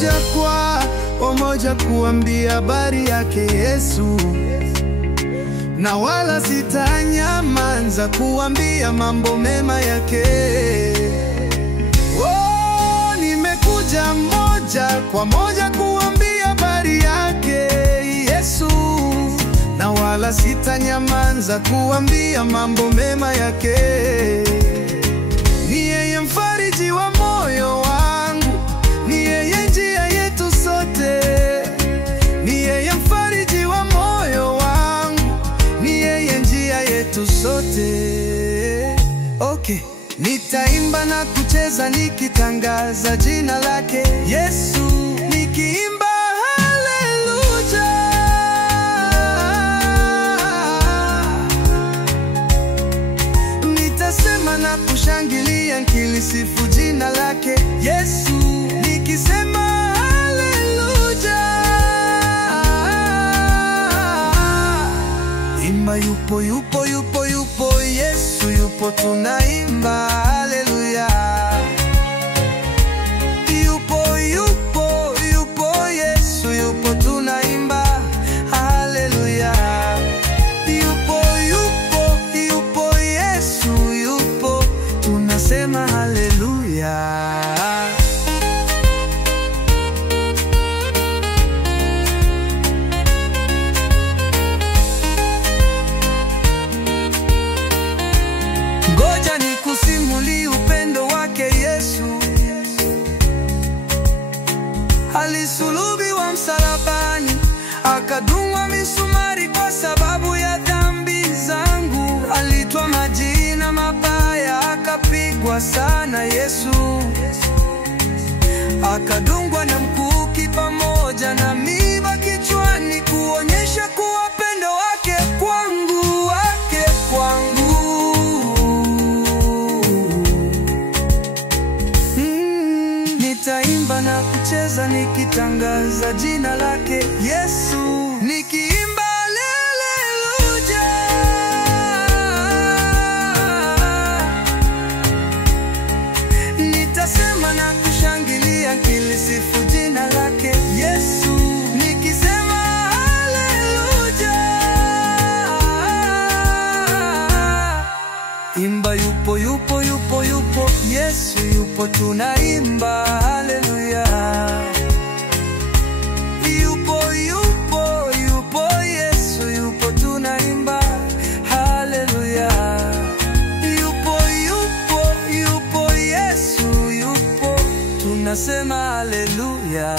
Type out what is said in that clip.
Nimekuja kwa umoja kuambia habari yake Yesu, na wala sitanyamaza kuambia mambo mema yake. Oh, nimekuja moja kwa moja kuambia habari yake Yesu, na wala sitanyamaza kuambia mambo mema yake. Ni yeye mfariji wa moyo wangu, ni yeye njia yetu sote. Ni yeye mfariji wa moyo wangu, ni yeye njia yetu sote. Okay, nitaimba na kucheza nikitangaza jina lake Yesu, nikiimba haleluya. Nitasema na kushangilia nikilisifu jina lake Yesu, nikisema haleluya. Imba yupo, yupo, yupo, yupo Yesu yupo, tunaimba haleluya. Yupo, yupo, yupo Yesu yupo, tunaimba haleluya. Yupo, yupo, yupo Yesu yupo, tunasema haleluya. Ngoja nikusimulie upendo wake Yesu. Alisulubiwa msalabani, akadungwa misumari kwa sababu ya dhambi zangu. Alitwa majina mabaya, akapigwa sana Yesu, akadungwa na mkuki pamoja na miiba kichwani, kuonyesha kuwa upendo wake kwangu, wake kwangu. Nitaimba na kucheza nikitangaza jina lake Yesu, nikiimba haleluya. Nitasema na kushangilia nikilisifu jina lake Yesu, nikisema haleluya. Imba yupo, yupo, yupo, yupo Yesu yupo, tunaimba haleluya. Yupo, yupo, yupo Yesu yupo, tunaimba haleluya. Yupo, yupo, yupo Yesu yupo, tunasema haleluya.